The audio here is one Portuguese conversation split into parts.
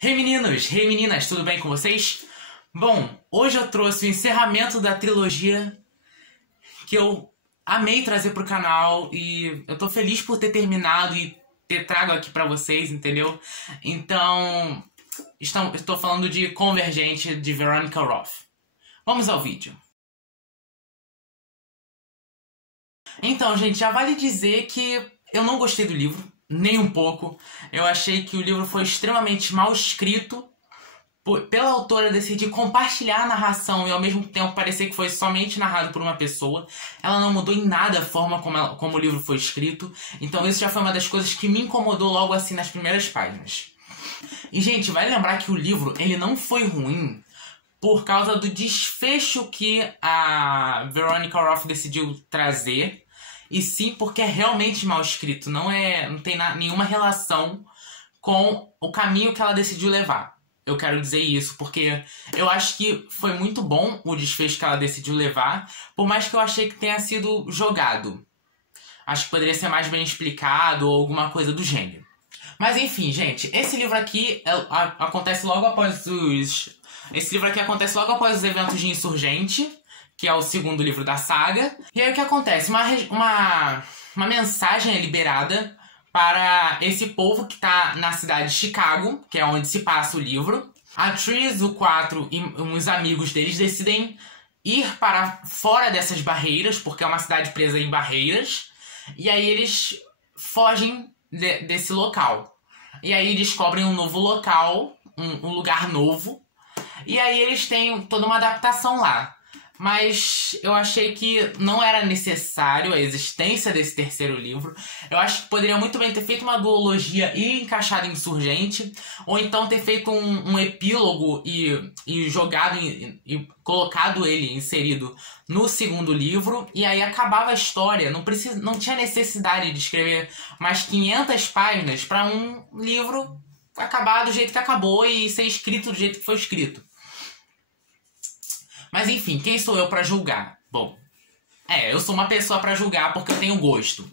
Hey meninos, hey meninas, tudo bem com vocês? Bom, hoje eu trouxe o encerramento da trilogia que eu amei trazer pro canal e eu tô feliz por ter terminado e ter trago aqui pra vocês, entendeu? Então, estou falando de Convergente de Veronica Roth. Vamos ao vídeo. Então, gente, já vale dizer que eu não gostei do livro, nem um pouco. Eu achei que o livro foi extremamente mal escrito, pela autora decidir compartilhar a narração e ao mesmo tempo parecer que foi somente narrado por uma pessoa. Ela não mudou em nada a forma como o livro foi escrito. Então isso já foi uma das coisas que me incomodou logo assim nas primeiras páginas. E, gente, vale lembrar que o livro ele não foi ruim por causa do desfecho que a Veronica Roth decidiu trazer, e sim porque é realmente mal escrito. Não tem nenhuma relação com o caminho que ela decidiu levar. Eu quero dizer isso, porque eu acho que foi muito bom o desfecho que ela decidiu levar, por mais que eu achei que tenha sido jogado. Acho que poderia ser mais bem explicado ou alguma coisa do gênero. Mas enfim, gente, esse livro aqui acontece logo após os eventos de Insurgente, que é o segundo livro da saga. E aí o que acontece? Uma mensagem é liberada para esse povo que tá na cidade de Chicago, que é onde se passa o livro. A Tris, o 4 e uns amigos deles decidem ir para fora dessas barreiras, porque é uma cidade presa em barreiras. E aí eles fogem desse local. E aí descobrem um novo local, um lugar novo. E aí eles têm toda uma adaptação lá. Mas eu achei que não era necessário a existência desse terceiro livro. Eu acho que poderia muito bem ter feito uma duologia e encaixado em Insurgente, ou então ter feito um epílogo e jogado e colocado ele inserido no segundo livro, e aí acabava a história. Não tinha necessidade de escrever mais 500 páginas para um livro acabar do jeito que acabou e ser escrito do jeito que foi escrito. Mas enfim, quem sou eu pra julgar? Bom, eu sou uma pessoa pra julgar porque eu tenho gosto.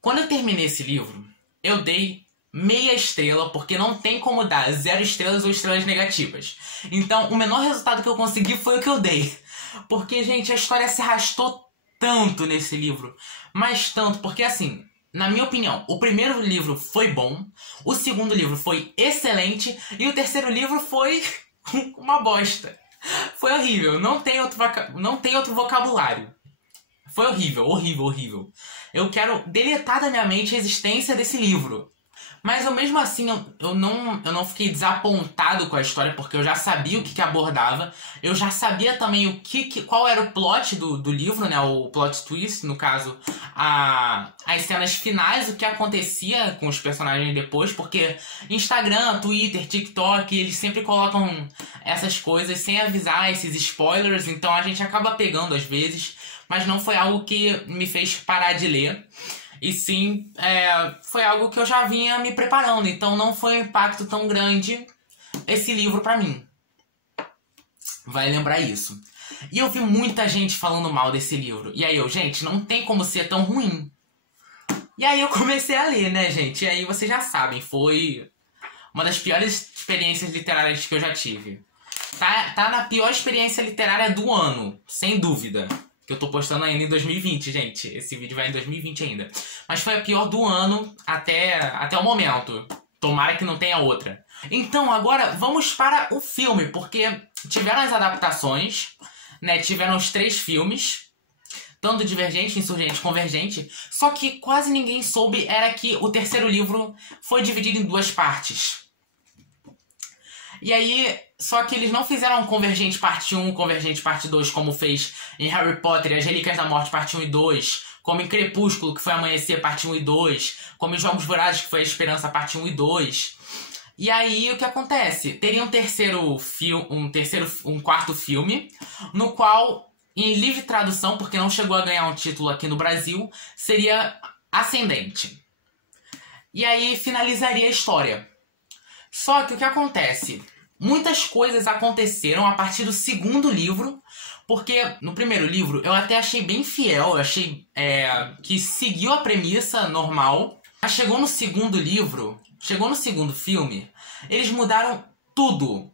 Quando eu terminei esse livro, eu dei meia estrela, porque não tem como dar 0 estrelas ou estrelas negativas. Então, o menor resultado que eu consegui foi o que eu dei. Porque, gente, a história se arrastou tanto nesse livro. Mas tanto, porque assim, na minha opinião, o primeiro livro foi bom, o segundo livro foi excelente e o terceiro livro foi uma bosta. Foi horrível. Não tem outro vocabulário. Foi horrível, horrível, horrível. Eu quero deletar da minha mente a existência desse livro. Mas eu mesmo assim, eu não fiquei desapontado com a história, porque eu já sabia o que abordava. Eu já sabia também qual era o plot do livro, né? O plot twist, no caso, as cenas finais, o que acontecia com os personagens depois, porque Instagram, Twitter, TikTok, eles sempre colocam essas coisas sem avisar, esses spoilers, então a gente acaba pegando às vezes, mas não foi algo que me fez parar de ler. E sim, foi algo que eu já vinha me preparando. Então não foi um impacto tão grande esse livro pra mim. Vai lembrar isso. E eu vi muita gente falando mal desse livro. E aí gente, não tem como ser tão ruim. E aí eu comecei a ler, né, gente? E aí vocês já sabem, foi uma das piores experiências literárias que eu já tive. Tá na pior experiência literária do ano, sem dúvida. Que eu tô postando ainda em 2020, gente. Esse vídeo vai em 2020 ainda. Mas foi a pior do ano até o momento. Tomara que não tenha outra. Então, agora vamos para o filme, porque tiveram as adaptações, né? Tiveram os 3 filmes. Tanto Divergente, Insurgente, Convergente. Só que quase ninguém soube era que o terceiro livro foi dividido em 2 partes. E aí, só que eles não fizeram Convergente parte 1, Convergente parte 2, como fez em Harry Potter e as Relíquias da Morte parte 1 e 2, como em Crepúsculo, que foi Amanhecer parte 1 e 2, como em Jogos Vorazes, que foi a Esperança parte 1 e 2. E aí, o que acontece? Teria um quarto filme, no qual, em livre tradução, porque não chegou a ganhar um título aqui no Brasil, seria Ascendente. E aí, finalizaria a história. Só que o que acontece? Muitas coisas aconteceram a partir do segundo livro, porque no primeiro livro eu até achei bem fiel, eu achei que seguiu a premissa normal. Mas chegou no segundo livro chegou no segundo filme, eles mudaram tudo.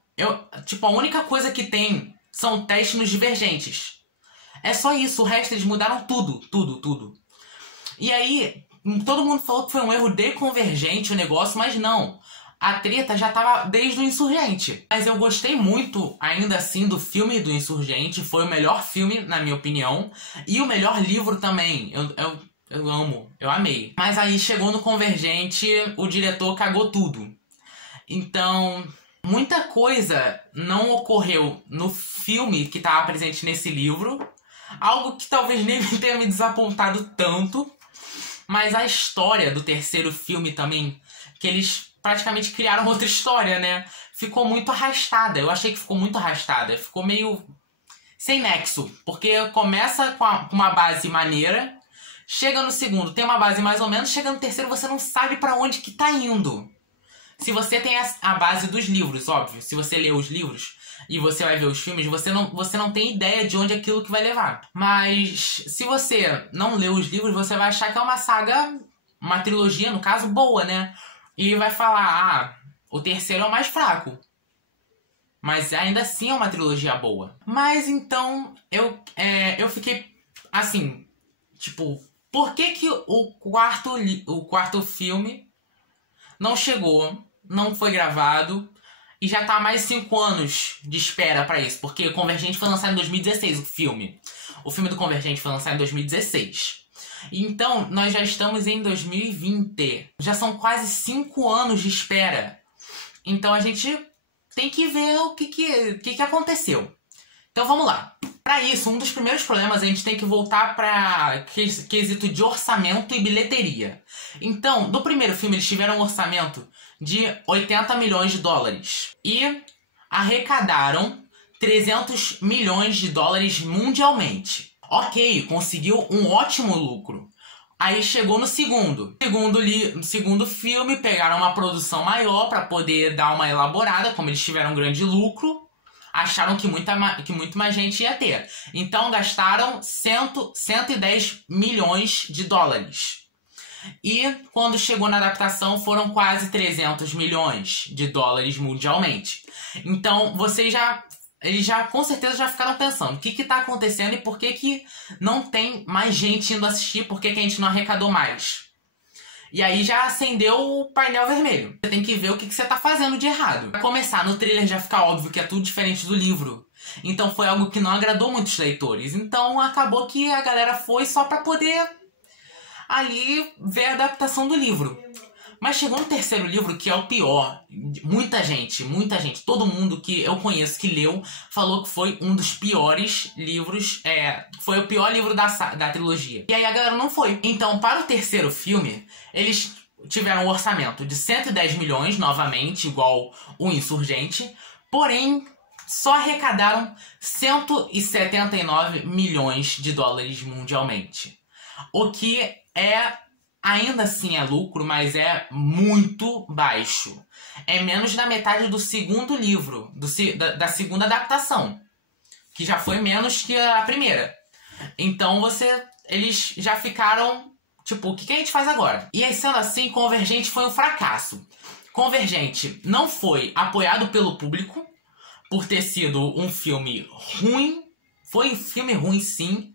Tipo, a única coisa que tem são testes nos Divergentes. É só isso, o resto eles mudaram tudo, tudo. E aí, todo mundo falou que foi um erro de Convergente o negócio, mas não. A treta já tava desde o Insurgente. Mas eu gostei muito, ainda assim, do filme do Insurgente. Foi o melhor filme, na minha opinião. E o melhor livro também. Eu amo, eu amei. Mas aí chegou no Convergente, o diretor cagou tudo. Então, muita coisa não ocorreu no filme que estava presente nesse livro. Algo que talvez nem tenha me desapontado tanto. Mas a história do terceiro filme também, que eles praticamente criaram outra história, né? Ficou muito arrastada. Eu achei que ficou muito arrastada. Ficou meio sem nexo. Porque começa com uma base maneira. Chega no segundo, tem uma base mais ou menos. Chega no terceiro, você não sabe pra onde que tá indo. Se você tem a base dos livros, óbvio. Se você lê os livros e você vai ver os filmes, você não tem ideia de onde aquilo que vai levar. Mas se você não lê os livros, você vai achar que é uma saga, uma trilogia, no caso, boa, né? E vai falar, o terceiro é o mais fraco. Mas ainda assim é uma trilogia boa. Mas então, eu fiquei assim, tipo, por que que o quarto filme não chegou, não foi gravado e já tá há mais de 5 anos de espera pra isso? Porque o Convergente foi lançado em 2016, o filme. O filme do Convergente foi lançado em 2016. Então, nós já estamos em 2020. Já são quase 5 anos de espera. Então, a gente tem que ver o que aconteceu. Então, vamos lá. Para isso, um dos primeiros problemas, a gente tem que voltar para quesito de orçamento e bilheteria. Então, no primeiro filme, eles tiveram um orçamento de 80 milhões de dólares. E arrecadaram 300 milhões de dólares mundialmente. Ok, conseguiu um ótimo lucro. Aí chegou no segundo. No segundo filme, pegaram uma produção maior para poder dar uma elaborada, como eles tiveram um grande lucro. Acharam que muito mais gente ia ter. Então gastaram 110 milhões de dólares. E quando chegou na adaptação foram quase 300 milhões de dólares mundialmente. Então eles já com certeza já ficaram pensando o que tá acontecendo e por que não tem mais gente indo assistir, por que a gente não arrecadou mais. E aí já acendeu o painel vermelho. Você tem que ver o que você tá fazendo de errado. Pra começar, no trailer já fica óbvio que é tudo diferente do livro. Então foi algo que não agradou muitos leitores. Então acabou que a galera foi só pra poder ali ver a adaptação do livro. Mas chegou no terceiro livro, que é o pior. Muita gente, todo mundo que eu conheço que leu, falou que foi um dos piores livros, foi o pior livro da trilogia. E aí a galera não foi. Então, para o terceiro filme, eles tiveram um orçamento de 110 milhões, novamente, igual o Insurgente, porém, só arrecadaram 179 milhões de dólares mundialmente. O que ainda assim é lucro, mas é muito baixo. É menos da metade do segundo livro, da segunda adaptação, que já foi menos que a primeira. Então eles já ficaram, tipo, o que a gente faz agora? E aí, sendo assim, Convergente foi um fracasso. Convergente não foi apoiado pelo público, por ter sido um filme ruim. Foi um filme ruim, sim.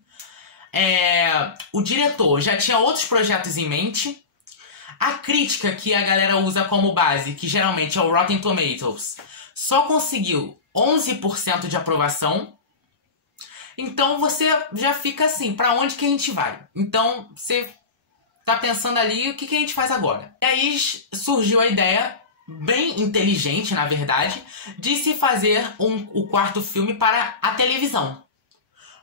O diretor já tinha outros projetos em mente. A crítica que a galera usa como base, que geralmente é o Rotten Tomatoes, só conseguiu 11% de aprovação. Então você já fica assim, pra onde que a gente vai? Então você tá pensando ali, o que a gente faz agora? E aí surgiu a ideia, bem inteligente na verdade, de se fazer o quarto filme para a televisão.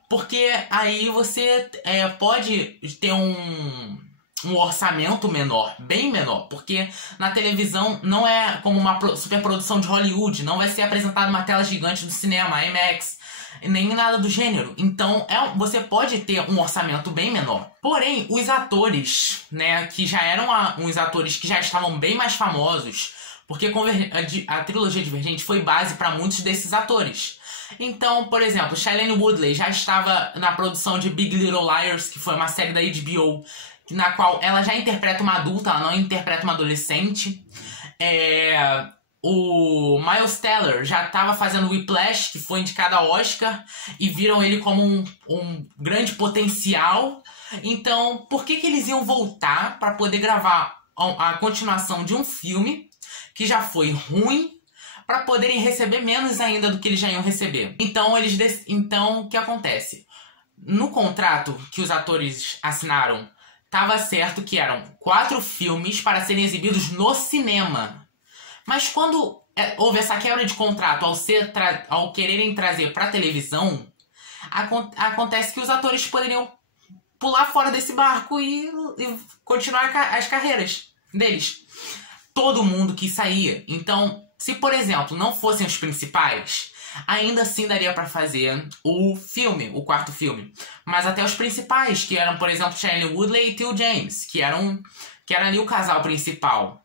Porque aí você pode ter um orçamento menor, bem menor. Porque na televisão não é como uma superprodução de Hollywood. Não vai ser apresentado uma tela gigante do cinema, IMAX, nem nada do gênero. Então você pode ter um orçamento bem menor. Porém, os atores, né, que já eram uns atores que já estavam bem mais famosos, porque a trilogia Divergente foi base para muitos desses atores. Então, por exemplo, Shailene Woodley já estava na produção de Big Little Liars, que foi uma série da HBO, na qual ela já interpreta uma adulta, ela não interpreta uma adolescente. O Miles Teller já estava fazendo Whiplash, que foi indicado ao Oscar, e viram ele como um grande potencial. Então, por que eles iam voltar para poder gravar a continuação de um filme que já foi ruim, para poderem receber menos ainda do que eles já iam receber? Então, o que acontece? No contrato que os atores assinaram, estava certo que eram 4 filmes para serem exibidos no cinema. Mas quando houve essa quebra de contrato ao quererem trazer para televisão, acontece que os atores poderiam pular fora desse barco e continuar as carreiras deles. Todo mundo quis sair. Então, se por exemplo não fossem os principais, ainda assim daria para fazer o filme, o 4º filme. Mas até os principais, que eram, por exemplo, Shailene Woodley e Till James, que era ali o casal principal.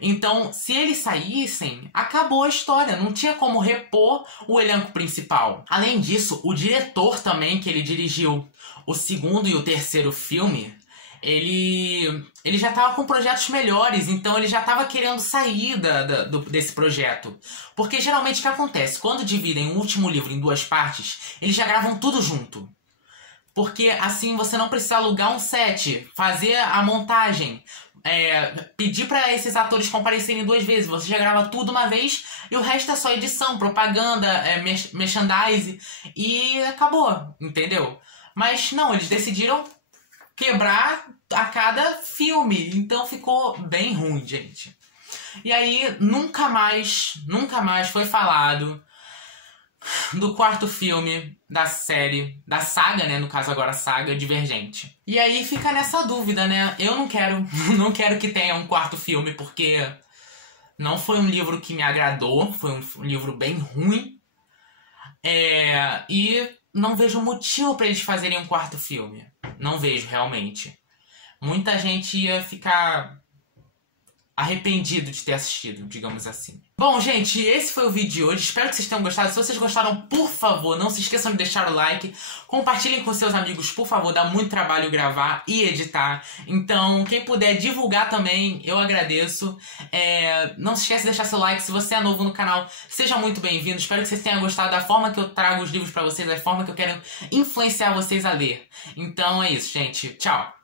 Então, se eles saíssem, acabou a história. Não tinha como repor o elenco principal. Além disso, o diretor também, que ele dirigiu o 2º e o 3º filme, ele já estava com projetos melhores. Então, ele já estava querendo sair desse projeto. Porque, geralmente, o que acontece? Quando dividem o último livro em 2 partes, eles já gravam tudo junto. Porque, assim, você não precisa alugar um set, fazer a montagem, pedir para esses atores comparecerem 2 vezes. Você já grava tudo uma vez e o resto é só edição, propaganda, merchandise e acabou, entendeu? Mas não, eles decidiram quebrar a cada filme, então ficou bem ruim, gente. E aí nunca mais foi falado do 4º filme da série, da saga, né? No caso agora, saga Divergente. E aí fica nessa dúvida, né? Eu não quero que tenha um 4º filme, porque não foi um livro que me agradou, foi um livro bem ruim. E não vejo motivo para eles fazerem um 4º filme. Não vejo, realmente. Muita gente ia ficar arrependido de ter assistido, digamos assim. Bom, gente, esse foi o vídeo de hoje. Espero que vocês tenham gostado. Se vocês gostaram, por favor, não se esqueçam de deixar o like. Compartilhem com seus amigos, por favor. Dá muito trabalho gravar e editar. Então, quem puder divulgar também, eu agradeço. Não se esqueça de deixar seu like. Se você é novo no canal, seja muito bem-vindo. Espero que vocês tenham gostado da forma que eu trago os livros pra vocês, da forma que eu quero influenciar vocês a ler. Então, é isso, gente. Tchau!